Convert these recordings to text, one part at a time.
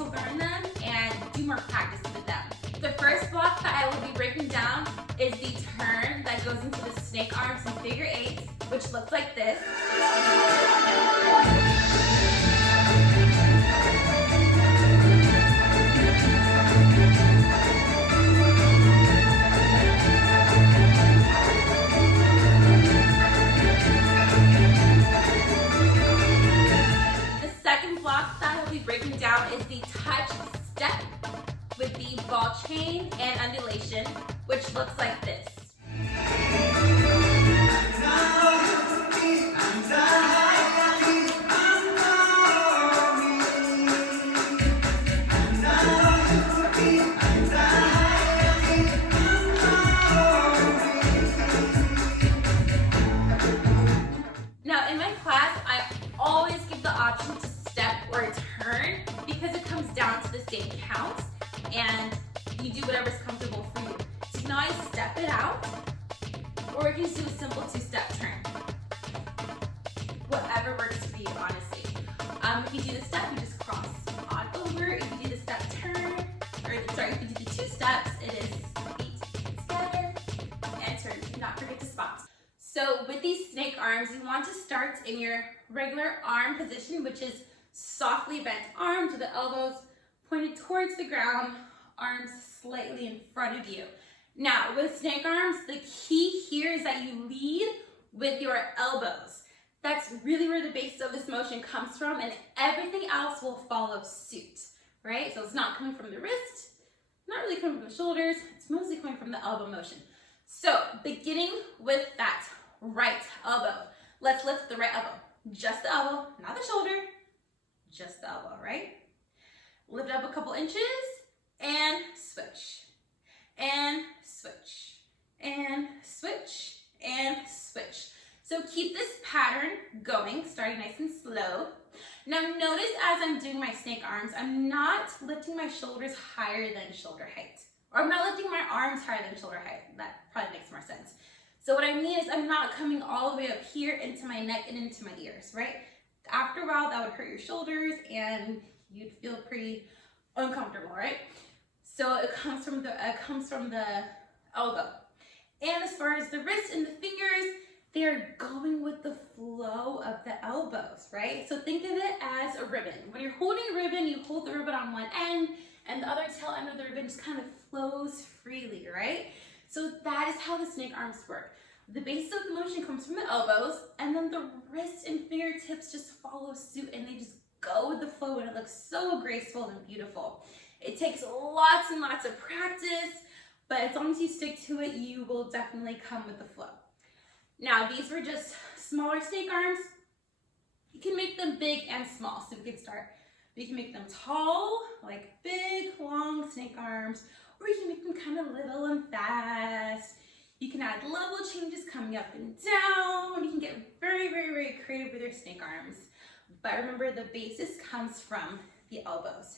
to learn them and do more practice with them. The first block that I will be breaking down is the turn that goes into the snake arms and figure eights, which looks like this. Breaking down is the touch step with the ball chain and undulation, which looks like this. Now in my class, I always give the option to step or turn because it comes down to the same count and you do whatever's comfortable for you. So you can always step it out or you can just do a simple two-step turn. Whatever works for you, honestly. If you do the step, you just cross on over. If you do the step turn, if you do the two steps, it is feet together and turn. Do not forget to spot. So with these snake arms, you want to start in your regular arm position, which is softly bent arms with the elbows pointed towards the ground, arms slightly in front of you. Now, with snake arms, the key here is that you lead with your elbows. That's really where the base of this motion comes from, and everything else will follow suit, right? So it's not coming from the wrist, not really coming from the shoulders, it's mostly coming from the elbow motion. So, beginning with that right elbow. Let's lift the right elbow. Just the elbow, not the shoulder. Just the elbow, right? Lift up a couple inches and switch, and switch, and switch, and switch. So keep this pattern going, starting nice and slow. Now notice as I'm doing my snake arms, I'm not lifting my shoulders higher than shoulder height. Or I'm not lifting my arms higher than shoulder height. That probably makes more sense. So what I mean is I'm not coming all the way up here into my neck and into my ears, right? After a while, that would hurt your shoulders and you'd feel pretty uncomfortable, right? So it comes from the elbow. And as far as the wrist and the fingers, they're going with the flow of the elbows, right? So think of it as a ribbon. When you're holding a ribbon, you hold the ribbon on one end and the other tail end of the ribbon just kind of flows freely, right? So that is how the snake arms work. The base of the motion comes from the elbows, and then the wrist and fingertips just follow suit and they just go with the flow, and it looks so graceful and beautiful. It takes lots and lots of practice, but as long as you stick to it, you will definitely come with the flow. Now, these were just smaller snake arms. You can make them big and small, so we can start. We can make them tall, like big, long snake arms, or you can make them kind of little and fast. You can add level changes coming up and down. You can get very, very, very creative with your snake arms. But remember, the basis comes from the elbows.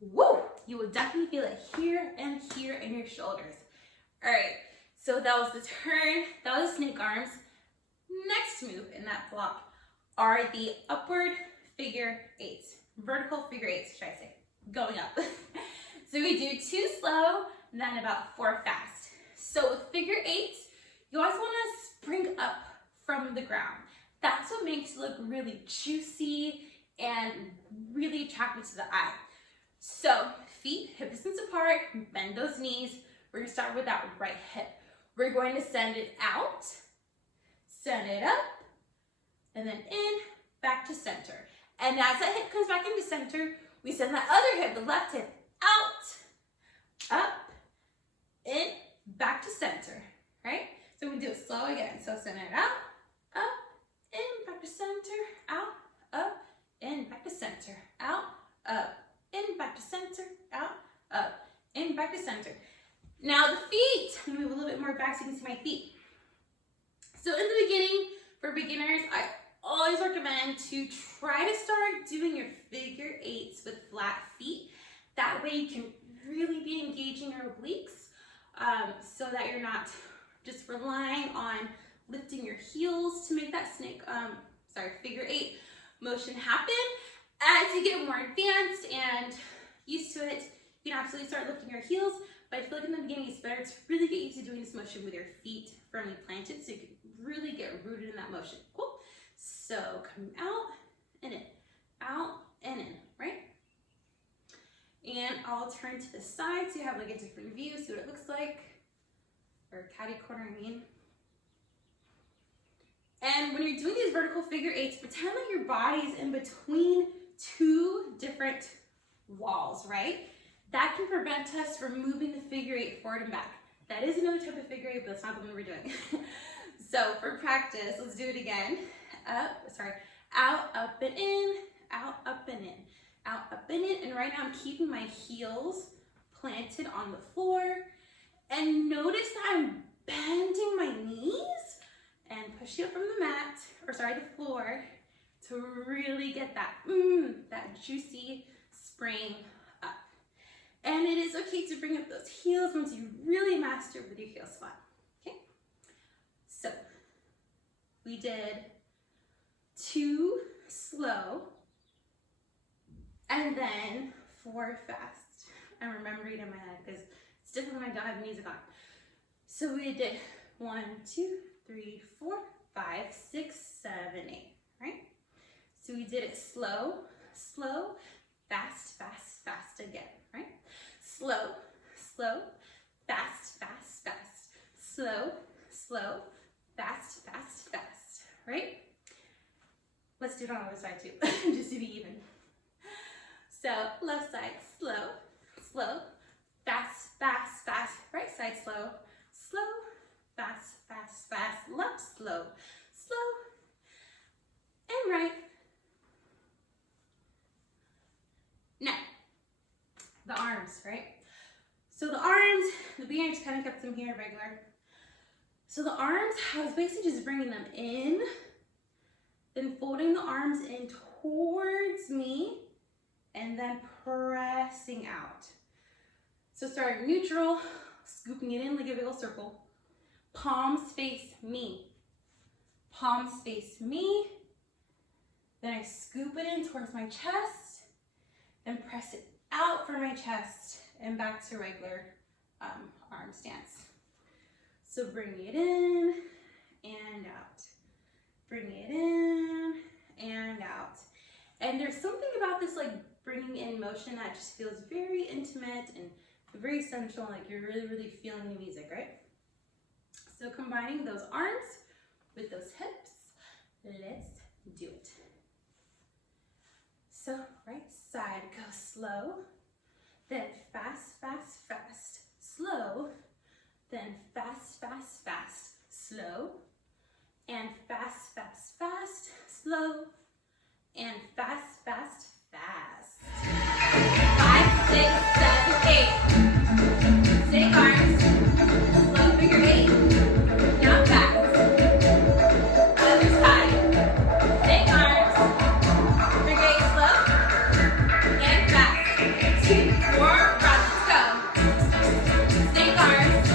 Woo! You will definitely feel it here and here in your shoulders. All right, so that was the turn. That was snake arms. Next move in that block are the upward figure eights. Vertical figure eights, should I say, going up. So we do 2 slow, and then about 4 fast. So with figure eights, you always want to spring up from the ground. That's what makes it look really juicy and really attractive to the eye. So feet hip distance apart, bend those knees. We're going to start with that right hip. We're going to send it out, send it up, and then in, back to center. And as that hip comes back into center, we send that other hip, the left hip, out, up, in, back to center, right? So we do it slow again. So send it out, up, in, back to center, out, up, in, back to center, out, up, in, back to center, out, up, in, back to center. Now the feet, I'm gonna move a little bit more back so you can see my feet. So in the beginning, for beginners, I always recommend to try to start doing your figure eights with flat feet. That way you can really be engaging your obliques so that you're not just relying on lifting your heels to make that figure eight motion happen. As you get more advanced and used to it, you can absolutely start lifting your heels, but I feel like in the beginning it's better to really get used to doing this motion with your feet firmly planted so you can really get rooted in that motion. Cool? So come out and in, out and in, right? And I'll turn to the side so you have like a different view, see what it looks like, or catty corner, I mean. And when you're doing these vertical figure eights, pretend like your body is in between two different walls, right? That can prevent us from moving the figure eight forward and back. That is another type of figure eight, but that's not the one we're doing. So for practice, let's do it again. Out, up and in, out, up and in, out, up and in. And right now I'm keeping my heels planted on the floor. And notice that I'm bending my knees and pushing up from the mat, or sorry, the floor, to really get that, that juicy spring up. And it is okay to bring up those heels once you really master with your heel spot. Okay, so we did 2 slow and then 4 fast. I'm remembering in my head because it's different when I don't have music on. So we did 1, 2, 3, 4, 5, 6, 7, 8, right? So we did it slow, slow, fast, fast, fast again, right? Slow, slow, fast, fast, fast. Slow, slow, fast, fast, fast, right? Let's do it on the other side too, just to be even. So left side, slow, slow, fast, fast, fast. Right side, slow, slow, fast, fast, fast. Left, slow, slow, and right. Now, the arms, right? So the arms, the beginner just kind of kept them here regular. So the arms, I was basically just bringing them in, then folding the arms in towards me, and then pressing out. So starting neutral, scooping it in like a big old circle. Palms face me. Palms face me. Then I scoop it in towards my chest, then press it out for my chest and back to regular arm stance. So bringing it in and out. Bringing it in and out. And there's something about this like bringing in motion that just feels very intimate and very sensual, like you're really, really feeling the music, right? So combining those arms with those hips, let's do it. So right side, go slow, then fast, fast, fast, slow, then fast, fast, fast, slow, and fast, fast, fast, slow, and fast, fast, fast. 5, 6, 7, 8. Stick arms, slow figure eight, now fast. Other side, stick arms, figure eight slow, and fast. 2 more rounds, let's go. Stick arms,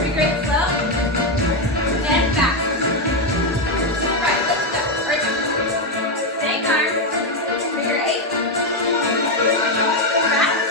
figure eight slow, and fast. Right, let's go. Right. Stick arms, figure eight, fast.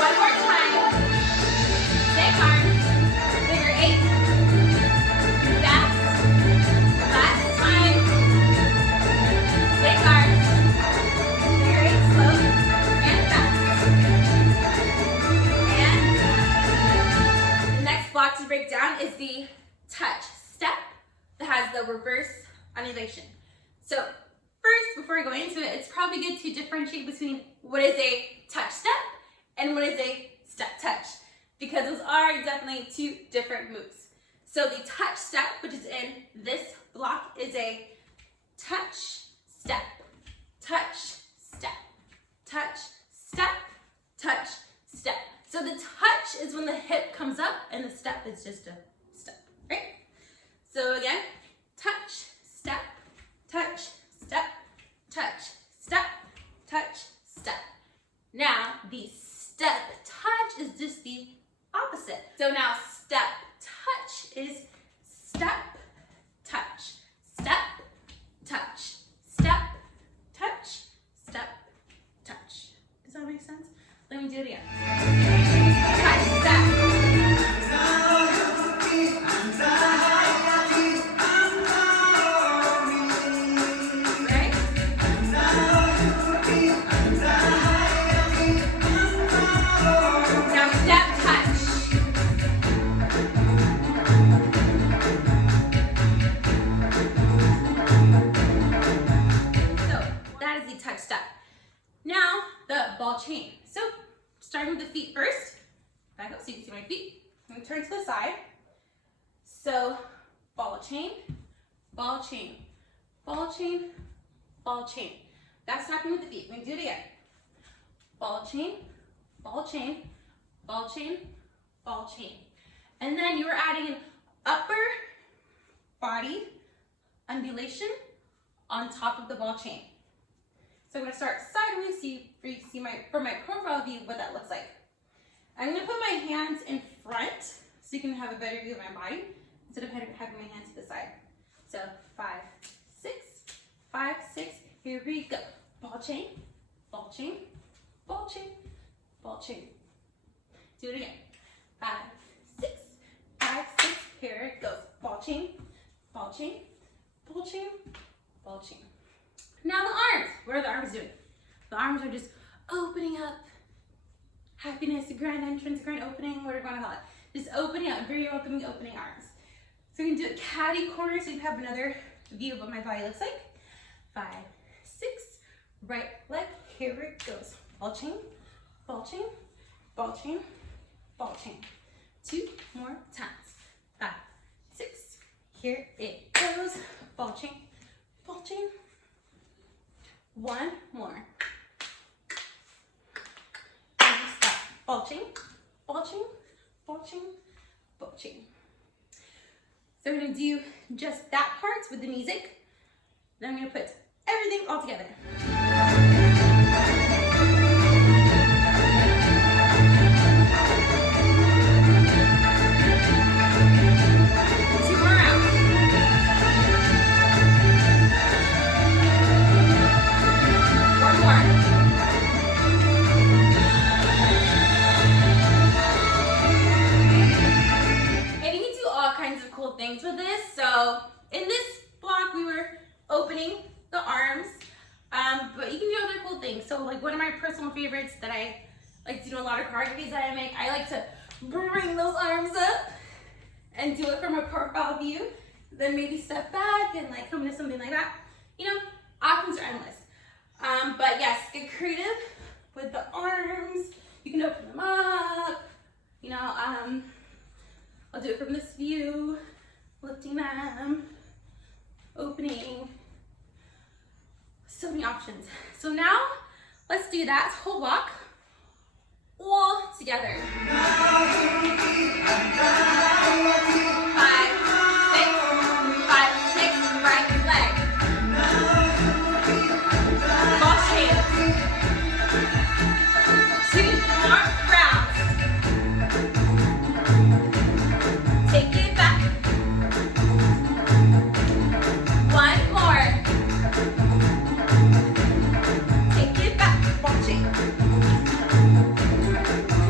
One more time. Stick arms, figure eight, fast. Last time. Stick arms, figure eight slow, and fast. And the next block to break down is the touch step that has the reverse undulation. So first, before I go into it, it's probably good to differentiate between what is a touch step and what is a step touch, because those are definitely 2 different moves. So the touch step, which is in this block, is a touch step, touch step, touch step, touch step. So the touch is when the hip comes up and the step is just a step, right? So again, touch, step, touch, step, touch, step, touch, step. Now the step touch is just the opposite. So now step touch is step, touch, step, touch, step, touch, step, going to do it again. Touch, step. Right? Now step, touch. So that is the touch step. Now the ball chain. So starting with the feet first. Back up so you can see my feet. I'm going to turn to the side. So ball chain, ball chain, ball chain, ball chain. That's happening with the feet. We're going to do it again. Ball chain, ball chain, ball chain, ball chain. And then you are adding an upper body undulation on top of the ball chain. So I'm going to start sideways so you can see from my profile view what that looks like. I'm going to put my hands in front so you can have a better view of my body instead of having my hands to the side. So 5, 6, 5, 6. Here we go. Ball chain, ball chain, ball chain, ball chain. Do it again. 5, 6, 5, 6. Here it goes. Ball chain, ball chain, ball chain, ball chain. Now the arms. What are the arms doing? The arms are just opening up. Happiness, grand entrance, grand opening, whatever you want to call it. Just opening up, very welcoming opening arms. So we can do a catty corner so you have another view of what my body looks like. 5, 6, right leg, here it goes. Ball chain, ball chain, ball chain, ball chain. 2 more times. 5, 6, here it goes. Ball chain, ball chain. 1 more. And stop. Ball chain, ball chain, ball chain, ball chain. So we're going to do just that part with the music. Then I'm going to put everything all together. With this, so in this block we were opening the arms, but you can do other cool things. So like one of my personal favorites that I like to do a lot of choreographies that I make, I like to bring those arms up and do it from a profile view, then maybe step back and like come into something like that. You know, options are endless. But yes, get creative with the arms. You can open them up. You know, I'll do it from this view. Lifting them, opening, so many options. So now let's do that whole walk all together. 5, 6, 5, 6, right leg. Ball chain. 2 more rounds. Take it back. 1 more. Take it back. Ball chain.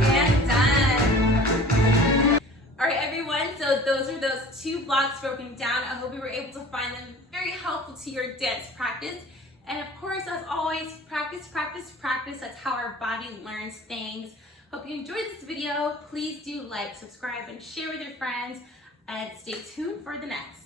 And done. All right, everyone. So those are those 2 blocks broken down. I hope you were able to find them very helpful to your dance practice. And of course, as always, practice, practice, practice. That's how our body learns things. Hope you enjoyed this video. Please do like, subscribe, and share with your friends. And stay tuned for the next.